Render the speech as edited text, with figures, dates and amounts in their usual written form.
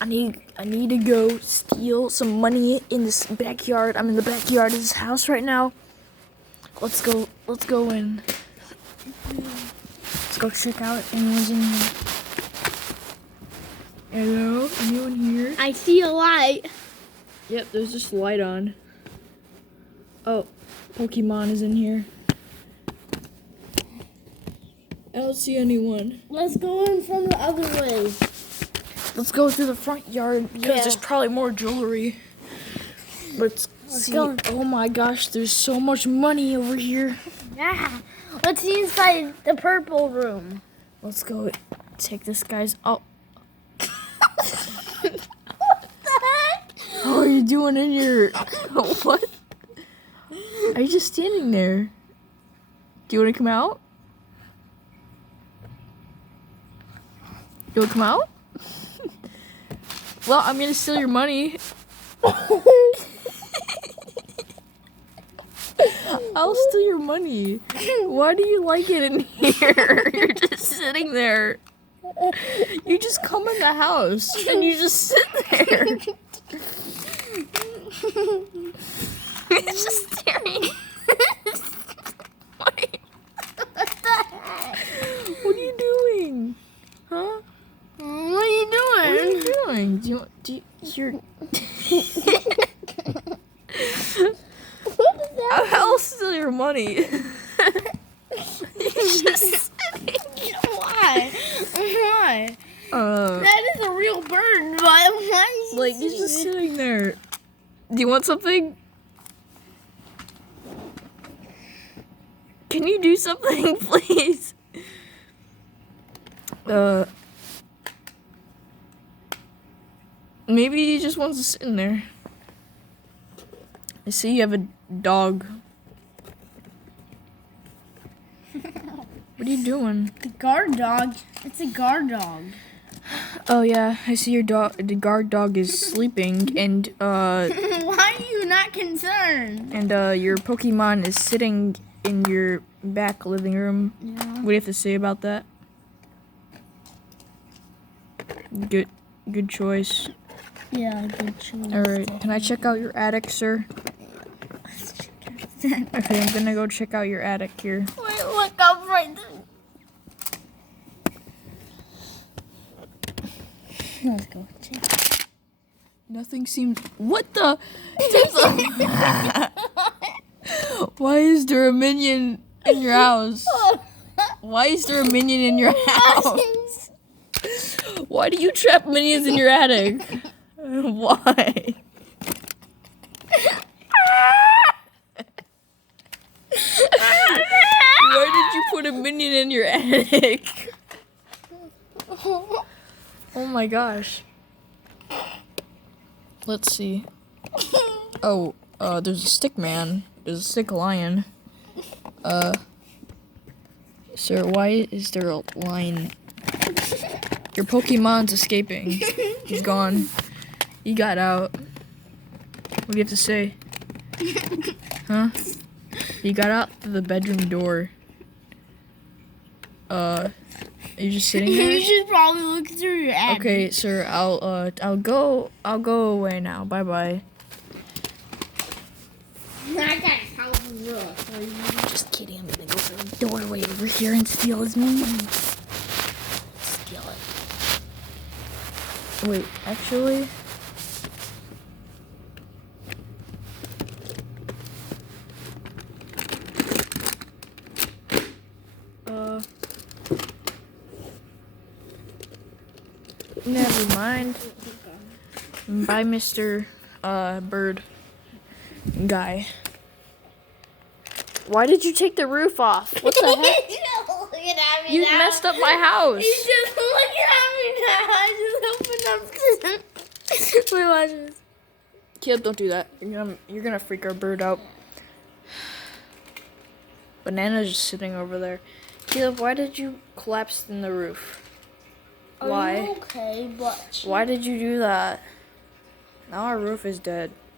I need to go steal some money in this backyard. I'm in the backyard of this house right now. Let's go in. Let's go check out if anyone's in here. Hello? Anyone here? I see a light. Yep, there's just a light on. Oh, Pokemon is in here. I don't see anyone. Let's go in from the other way. Let's go through the front yard because there's probably more jewelry. Let's see. Go. Oh my gosh, there's so much money over here. Yeah. Let's see inside the purple room. Let's go take this guy's. Oh. What the heck? How are you doing in your. What? Are you just standing there? Do you want to come out? You want to come out? Well, I'm gonna steal your money. I'll steal your money. Why do you like it in here? You're just sitting there. You just come in the house and you just sit there. It's just staring. What are you doing? Huh? What are you doing? What are you doing? You're... What is that? I'll steal your money. You're just sitting. Why? Why? Uh, That is a real bird, but why is like, he's just sitting there. Do you want something? Can you do something, please? Maybe he just wants to sit in there. I see you have a dog. What are you doing? The guard dog. It's a guard dog. Oh yeah, I see your dog. The guard dog is sleeping, and Why are you not concerned? your Pokemon is sitting in your back living room. Yeah. What do you have to say about that? Good choice. Yeah, good choice. All right, can I check out your attic, sir? Okay, I'm gonna go check out your attic here. Wait, look up right there. Let's go. Nothing seems. What the? Why is there a minion in your house? Why is there a minion in your house? Why do you trap minions in your attic? Why? Why did you put a minion in your attic? Oh my gosh. Let's see. Oh, there's a stick man. There's a stick lion. Sir, why is there a lion? Your Pokemon's escaping. He's gone. He got out. What do you have to say? Huh? He got out through the bedroom door. Are you just sitting there? You should probably look through your attic. Okay, sir, I'll go away now. Bye bye. I got house rough. Just kidding, I'm gonna go through the doorway over here and steal his money. Steal it. Wait, actually. Never mind. Bye, Mr. Bird guy. Why did you take the roof off? What the heck? He's just looking at me You now. messed up my house. He's just looking at me now. I just opened up. Wait, watch this. Caleb, don't do that. You're gonna freak our bird out. Banana's just sitting over there. Caleb, why did you collapse in the roof? Why? Are you okay, but Why did you do that? Now our roof is dead.